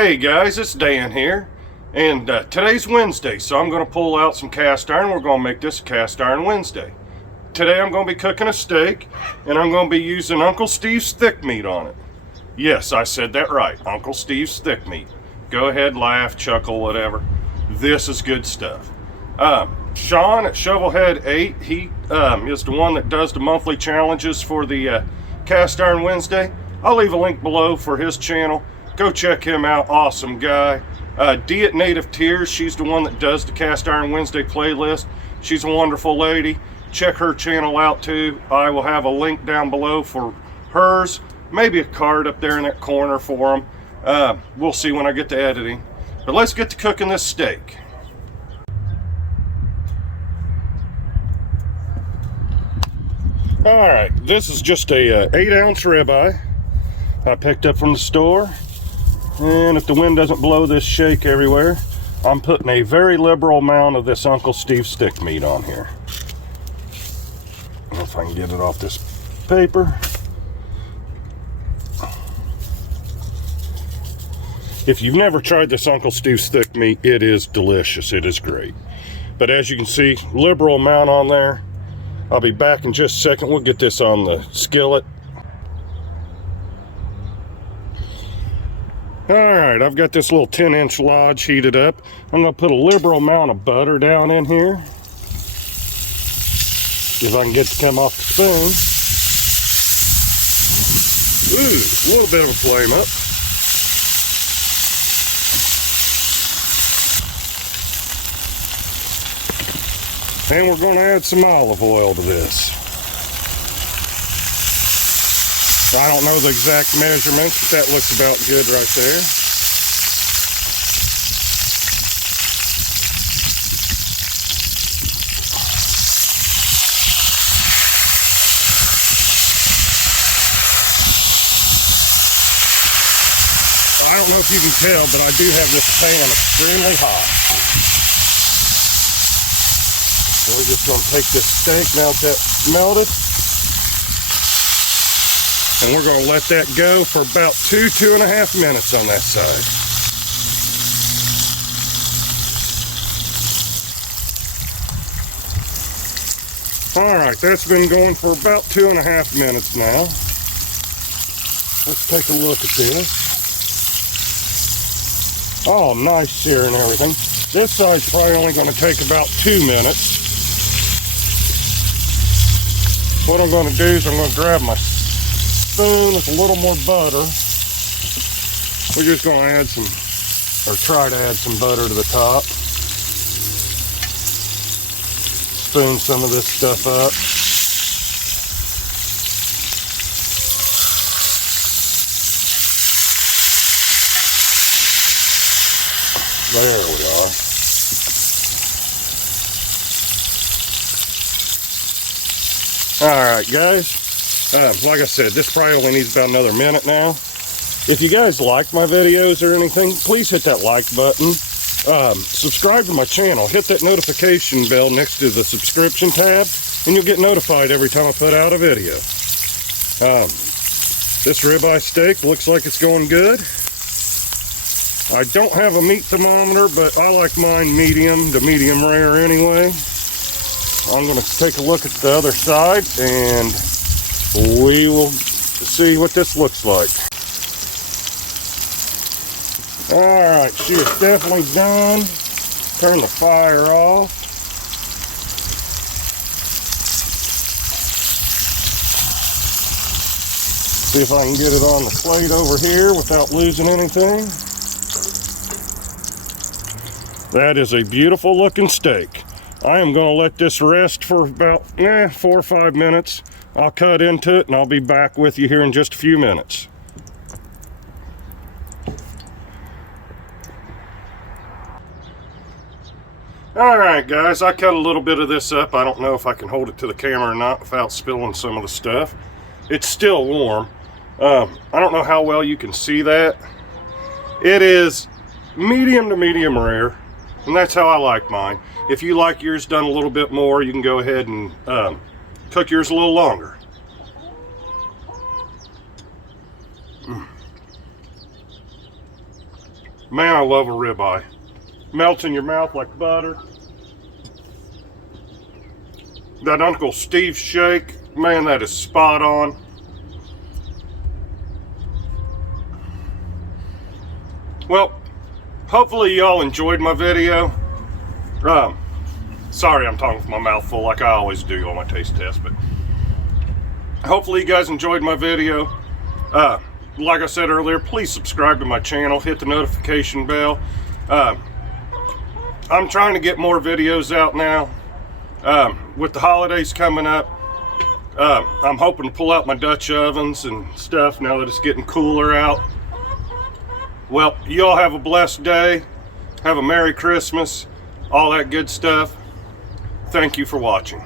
Hey guys, it's Dan here, and today's Wednesday, so I'm going to pull out some cast iron. We're going to make this cast iron Wednesday. Today I'm going to be cooking a steak, and I'm going to be using Uncle Steve's thick meat on it. Yes, I said that right, Uncle Steve's thick meat. Go ahead, laugh, chuckle, whatever. This is good stuff. Sean at Shovelhead 8, he is the one that does the monthly challenges for the Cast Iron Wednesday. I'll leave a link below for his channel. Go check him out, awesome guy. Dee at Native Tearz, she's the one that does the Cast Iron Wednesday playlist. She's a wonderful lady. Check her channel out too. I will have a link down below for hers. Maybe a card up there in that corner for them. We'll see when I get to editing. But let's get to cooking this steak. Alright, this is just a 8-ounce ribeye I picked up from the store. And if the wind doesn't blow this shake everywhere, I'm putting a very liberal amount of this Uncle Steve stick meat on here. If I can get it off this paper. If you've never tried this Uncle Steve's thick meat, it is delicious. It is great. But as you can see, liberal amount on there. I'll be back in just a second. We'll get this on the skillet. Alright, I've got this little 10-inch lodge heated up. I'm going to put a liberal amount of butter down in here. If I can get it to come off the spoon. Ooh, a little bit of a flame up. And we're going to add some olive oil to this. I don't know the exact measurements, but that looks about good right there. I don't know if you can tell, but I do have this pan extremely hot. So we're just going to take this steak now that that's melted. And we're going to let that go for about 2.5 minutes on that side. Alright, that's been going for about 2.5 minutes now. Let's take a look at this. Oh, nice sear and everything. This side's probably only going to take about 2 minutes. What I'm going to do is I'm going to grab my spoon with a little more butter. We're just going to add some, or try to add some butter to the top. Spoon some of this stuff up. There we are. Alright guys. Like I said, this probably only needs about another minute now. If you guys like my videos or anything, please hit that like button. Subscribe to my channel. Hit that notification bell next to the subscription tab, and you'll get notified every time I put out a video. This ribeye steak looks like it's going good. I don't have a meat thermometer, but I like mine medium to medium rare anyway. I'm going to take a look at the other side, and we will see what this looks like. Alright, she is definitely done. Turn the fire off. See if I can get it on the plate over here without losing anything. That is a beautiful looking steak. I am going to let this rest for about 4 or 5 minutes. I'll cut into it and I'll be back with you here in just a few minutes. Alright guys, I cut a little bit of this up. I don't know if I can hold it to the camera or not without spilling some of the stuff. It's still warm. I don't know how well you can see that. It is medium to medium rare, and that's how I like mine. If you like yours done a little bit more, you can go ahead and cook yours a little longer. Man, I love a ribeye. Melts in your mouth like butter. That Uncle Steve shake, man, that is spot on. Well, hopefully y'all enjoyed my video. Sorry I'm talking with my mouth full like I always do on my taste test, but hopefully you guys enjoyed my video. Like I said earlier, please subscribe to my channel, hit the notification bell. I'm trying to get more videos out now. With the holidays coming up, I'm hoping to pull out my Dutch ovens and stuff now that it's getting cooler out. Well, you all have a blessed day. Have a Merry Christmas. All that good stuff. Thank you for watching.